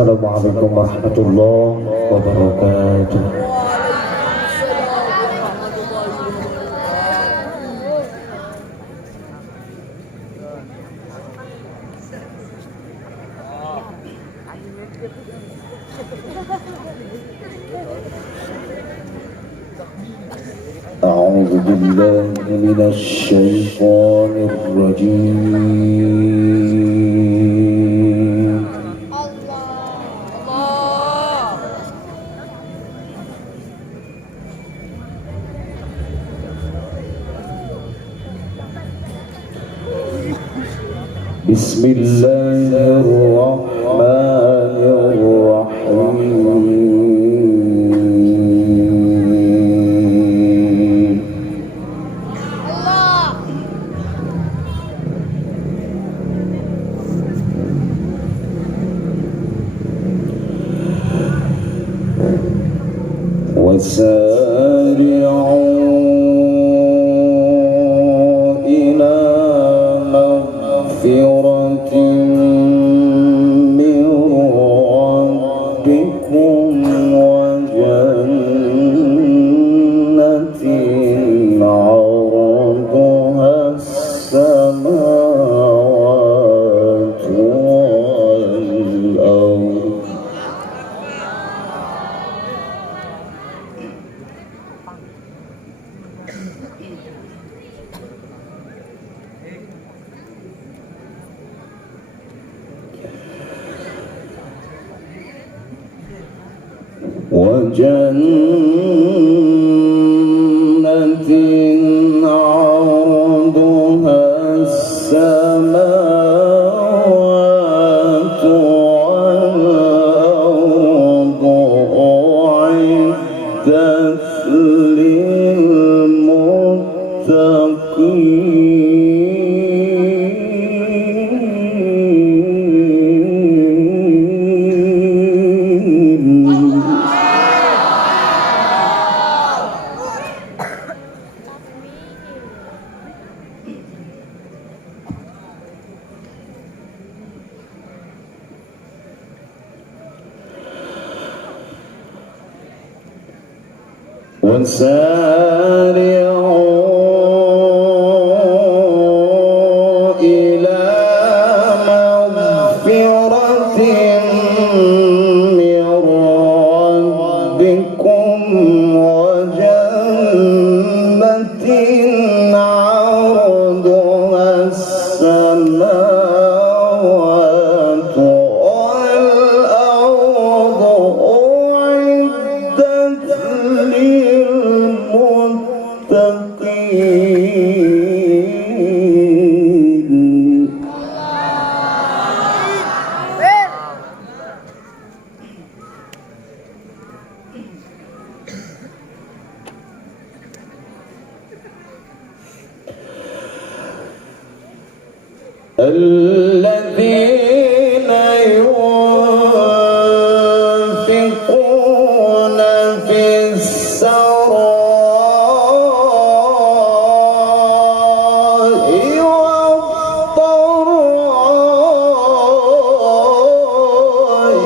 Assalamualaikum warahmatullahi wabarakatuh. أعوذ بالله من الشيطان الرجيم. بسم الله الرحمن الرحيم. وسارعوا إلى مغفرة من ربكم وجنة عرضها السماوات والأرض وجنة عرضها السماوات والأرض أعدت وسارعوا إلى مغفرة من ربكم وجنة عرضها السماوات والأرض أعدت للمتقين. الذين ينفقون في السراء والضراء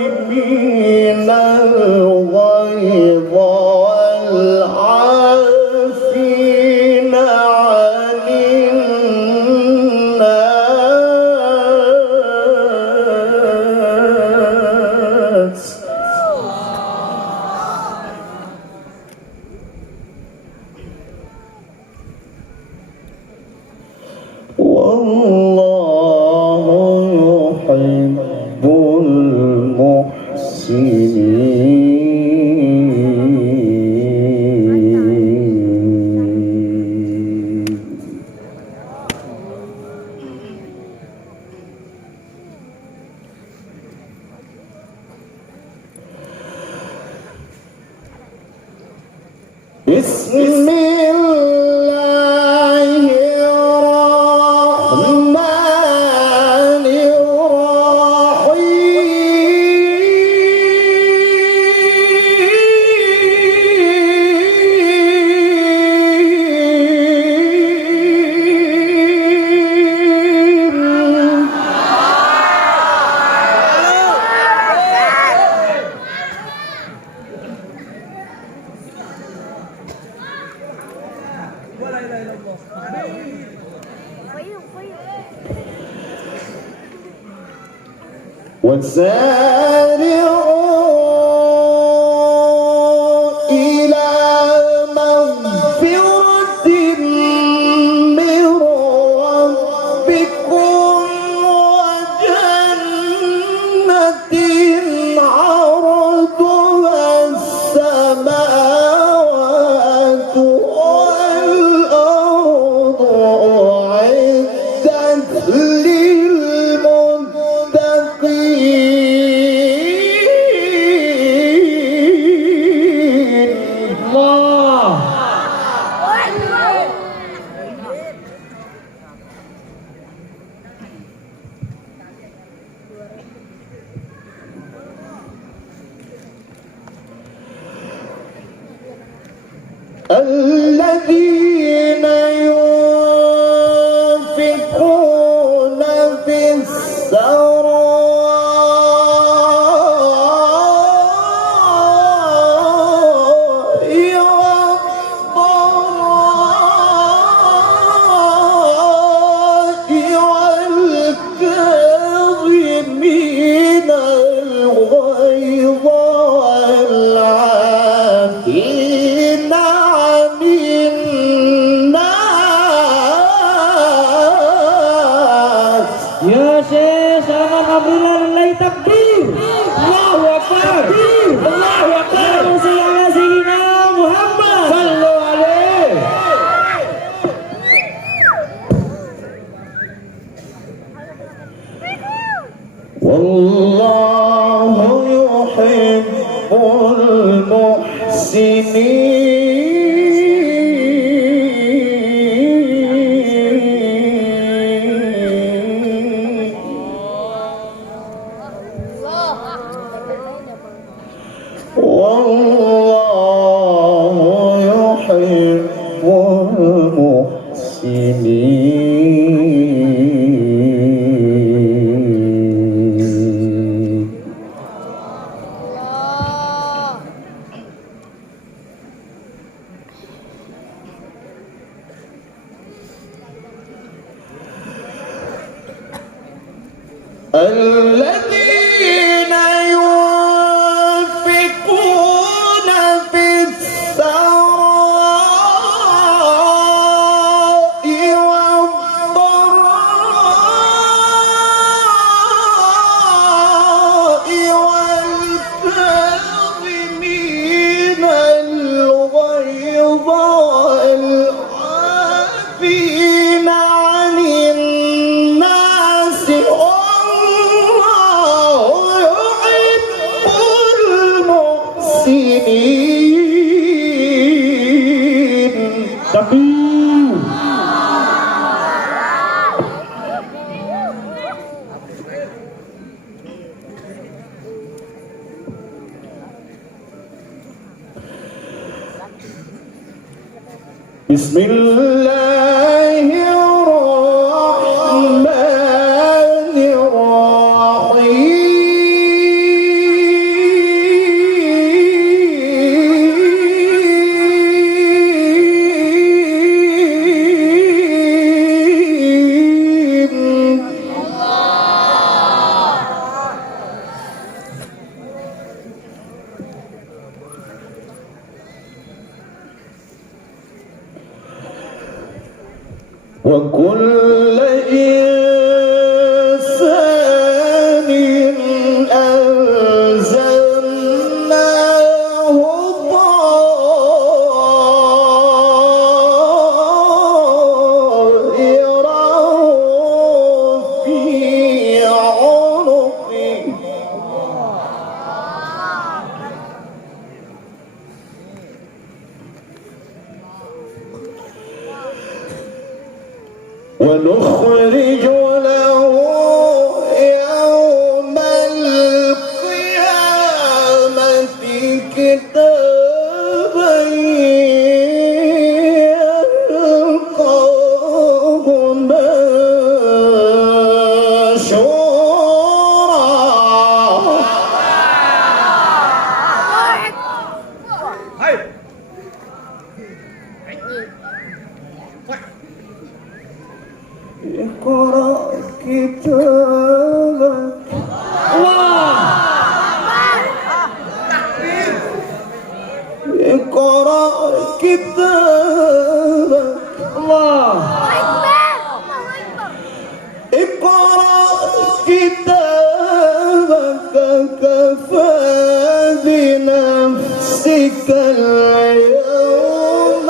والكاظمين الغيظ والعافين عن الناس والله يحب المحسنين. بسم الله الرحمن الرحيم. وسارعوا إلى مغفرة من ربكم وجنة عرضها السماوات والأرض أعدت للمتقين. الله. الذين ينفقون في السراء والضراء والكاظمين الغيظ والعافين عن الناس. Ya Syekh, selamat alhamdulillah lillahi takbir. Allahu Akbar. Allahu Akbar. Sallu ala sayyidina Muhammad. Sallu alaihi. والله يحب المحسنين. والله يحب المحسنين. الذين ينفقون في السراء والضراء والكاظمين الغيظ والعافين عن الناس والله يحب المحسنين. Takbir. بسم الله الرحمن الرحيم. وكل إنسان ألزمناه طائره في عنقه. ونخرج له يوم القيامة كتابا يلقاه منشورا. اقرأ كتابك الله اقرأ كتابك الله اقرأ كتابك كفى بنفسك اليوم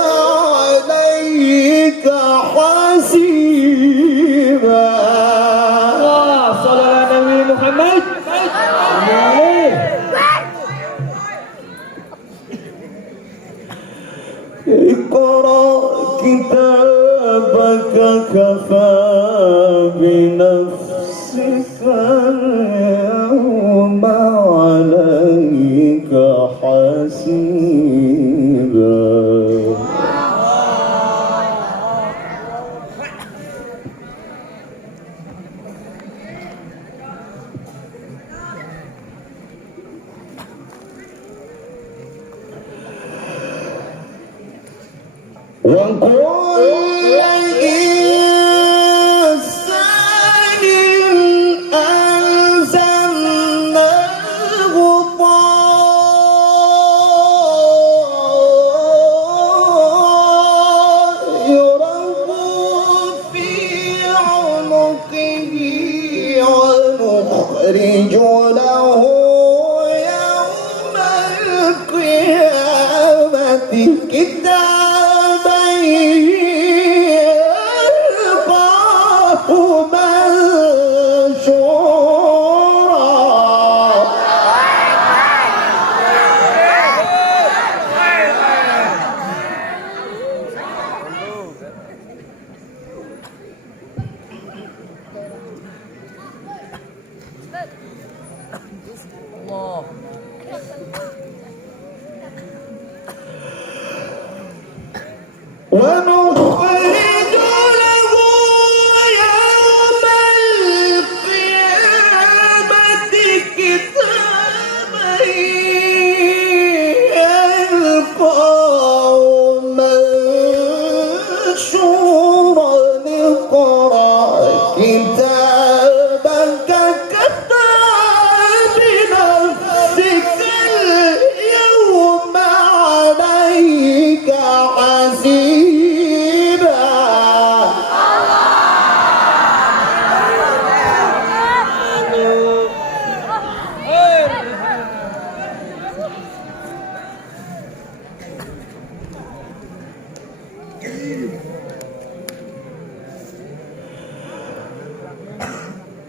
عليك حسيبا. الله صلى على نبي محمد. عليه. اقرأ كتابك كفى بنفسك اليوم عليك حسيبا. وكل إنسان ألزمناه طائره في عنقه ونخرج له يوم القيامة كتابا يلقاه منشورا. ونخرج له يوم القيامة كتابا يلقاه منشورا. اقرأ كتابك كفى بنفسك اليوم عليك حسيبا.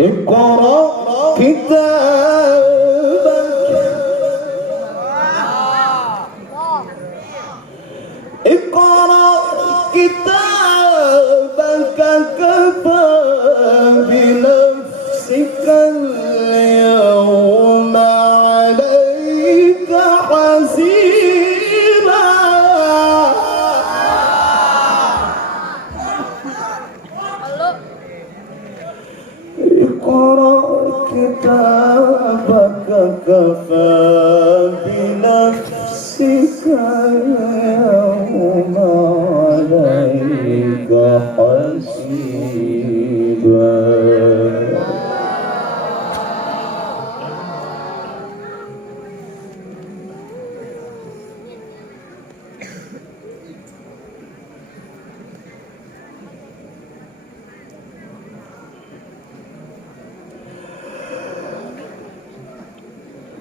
اقرأ كتابك اقرأ كتابك كفى بنفسك اليوم عليك حسيبا. اقرأ كتابك كفى بنفسك اليوم عليك حسيبا.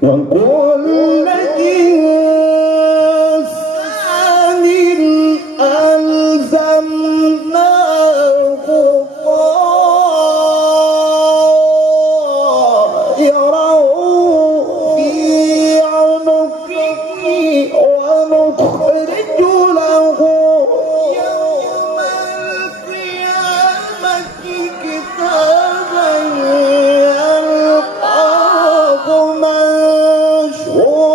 وكل إنسان ألزمناه طائره في عنقه ونخرج له يوم القيامة كتابا يلقاه منشورا.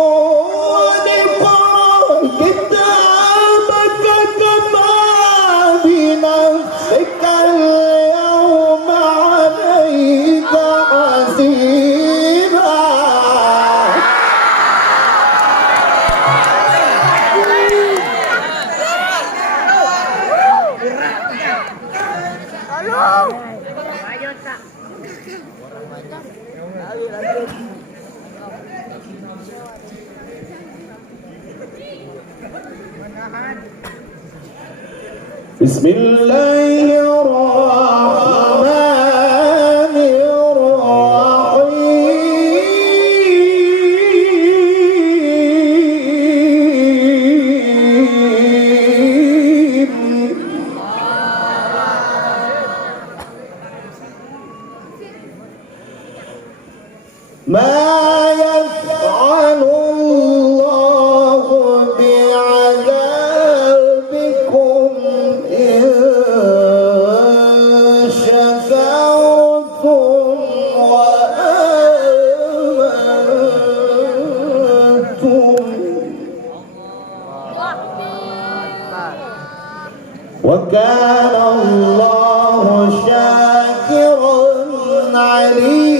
اقرأ كتابك كفى بنفسك اليوم عليك حسيبا. ما يفعل الله بعذابكم إن شكرتم وآمنتم وكان الله شاكرا عليما.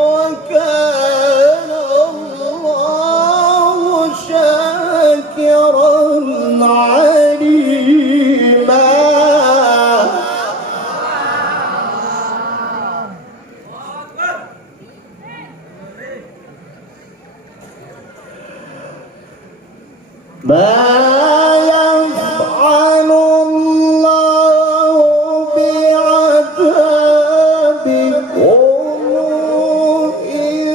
وكان الله شاكرا عليما. ما يفعل الله بعذابكم إن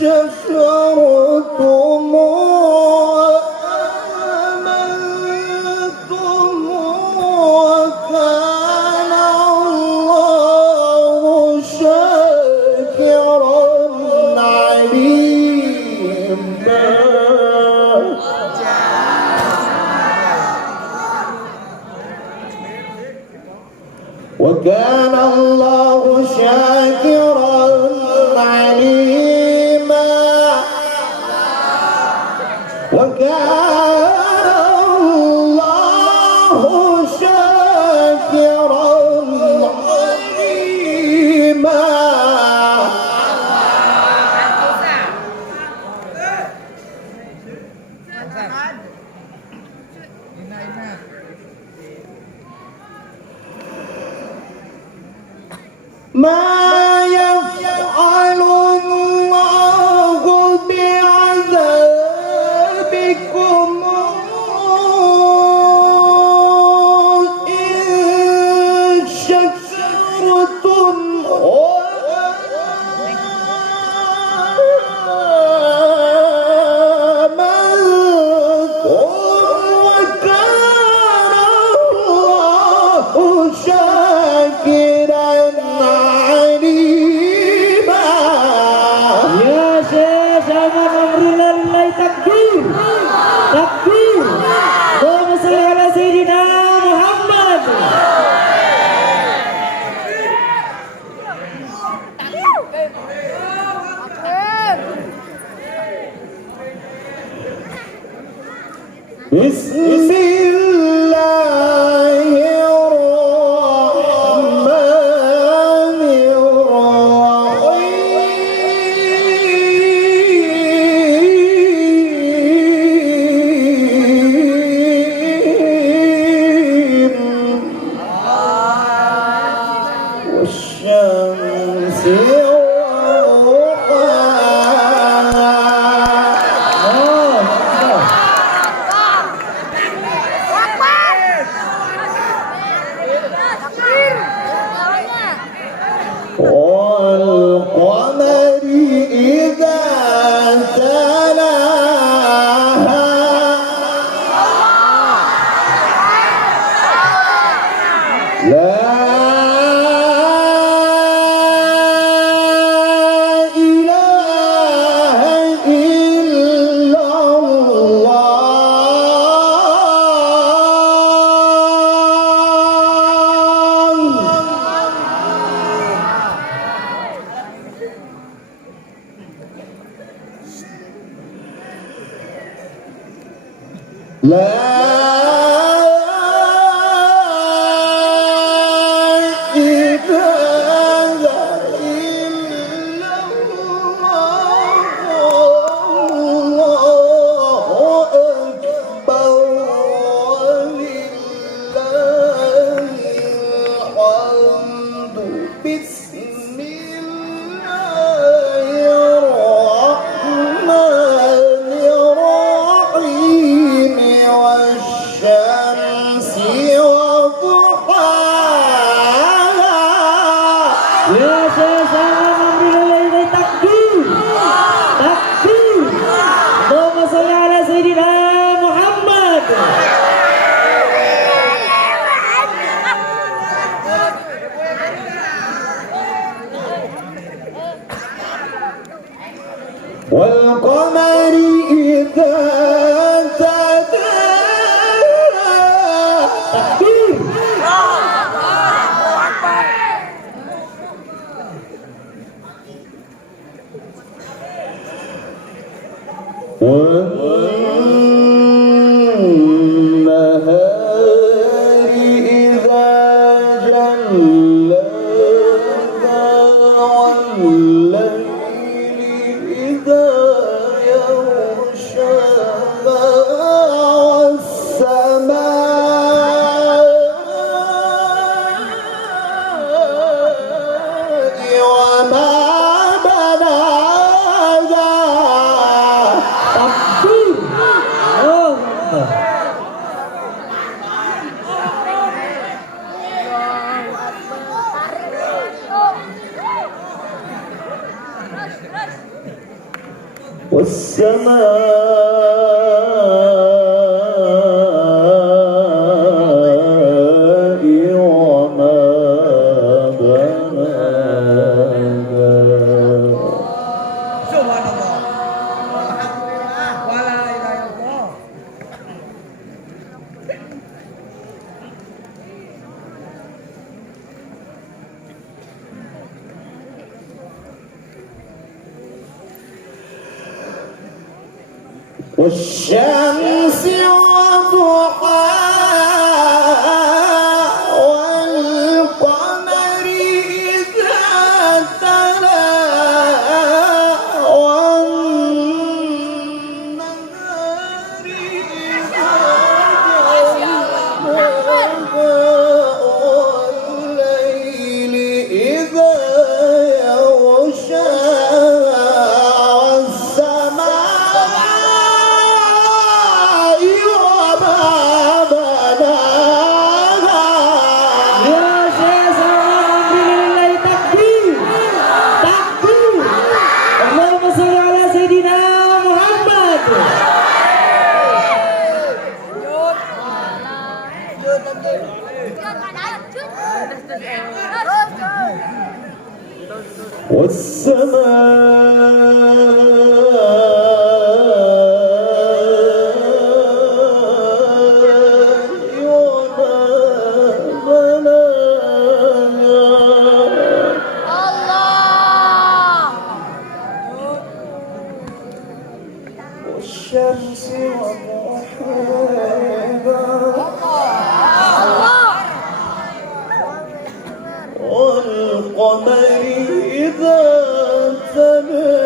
شكرتم وآمنتم وكان الله شاكرا عليما. وكان الله شاكرا عليما. وكان الله شاكرا عليما. ما يفعل الله بعذابكم إن شكرتم وآمنتم وكان الله شاكرا عليما. Ya Syekh, sama Alhamdulillah, lillahi takbir. Takbir. Allahumma salli ala Sayyidina Muhammad. والشمس وضحاها والقمر إذا تلاها لا إله إلا الله. لا إله إلا الله. والنهار إذا جلاها والليل إذا يغشاها والسماء وما بناها Takbir. Oh, Akbar. والسماء وما بناها Subhanallah. Wala ilaha illallah. والشمس وضحاها والقمر إذا تلاها والنهار إذا جلاها والليل إذا يغشاها والسماء وما بناها Ya Syekh, sama Alhamdulillah, takbir. Takbir. Allahumma sholli ala Sayyidina Muhammad. والسماء وما بناها والشمس وضحاها والقمر إذا تلاها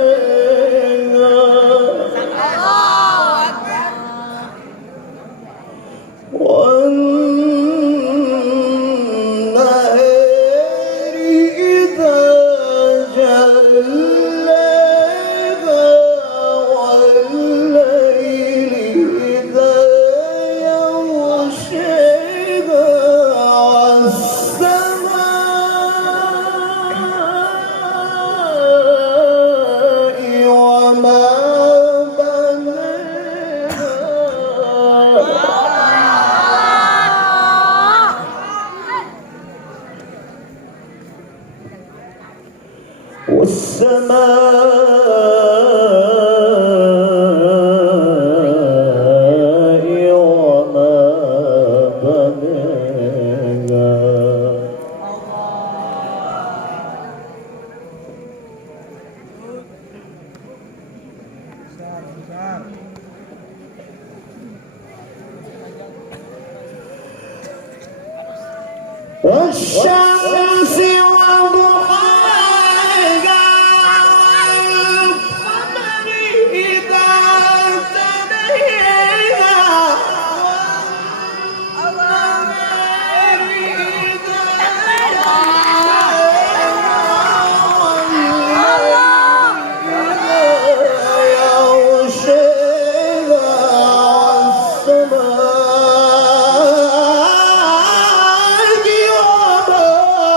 والنهار إذا جلاها والليل إذا يغشاها والسماء وما بناها والسماء وما بناها والشمس وضحاها والقمر إذا تلاها والنهار إذا يغشاها والسماء وما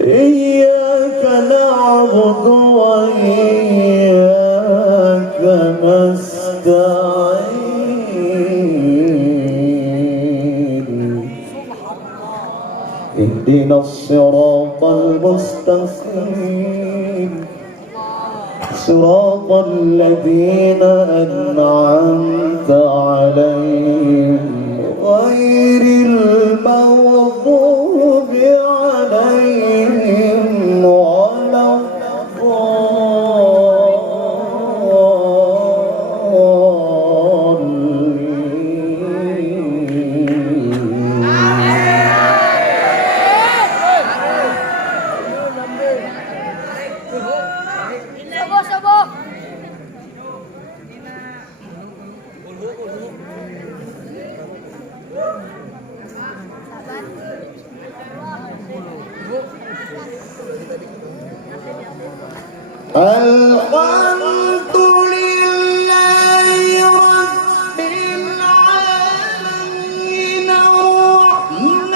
إياك نعبد وإياك نستعين اهدنا الصراط المستقيم صراط الذين أنعمت عليهم غير المغضوب عليهم ولا الحمد لله رب العالمين الرحمن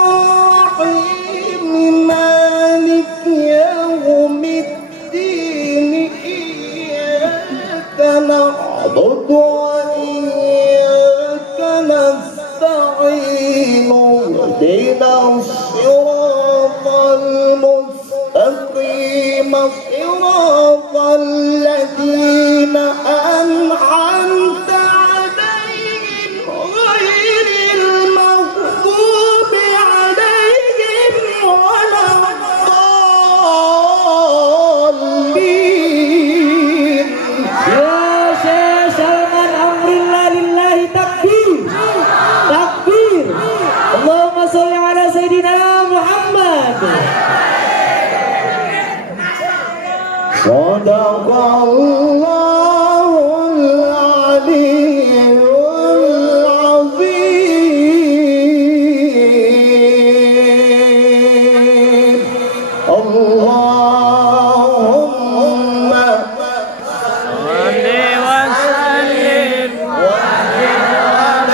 الرحيم مالك يوم الدين إياك نعبد وإياك نستعين اهدنا الصراط المستقيم صراط الذين أنعمت عليهم غير المغضوب عليهم ولا الضالين. Ya Syekh Salman amrillah lillahi takbir. Takbir. Allahumma sholli ala sayyidina Muhammad. Sadaqallahul aliyyul azim. Allahumma salli wa sallim wa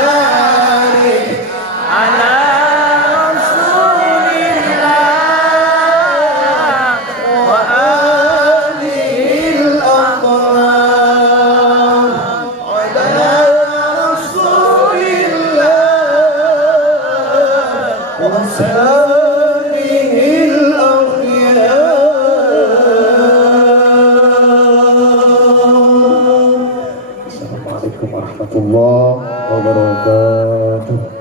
barik ala rasulillah wa alil aqwam ala rasulillah wa salihil akhyar. Assalamualaikum warahmatullahi wabarakatuh.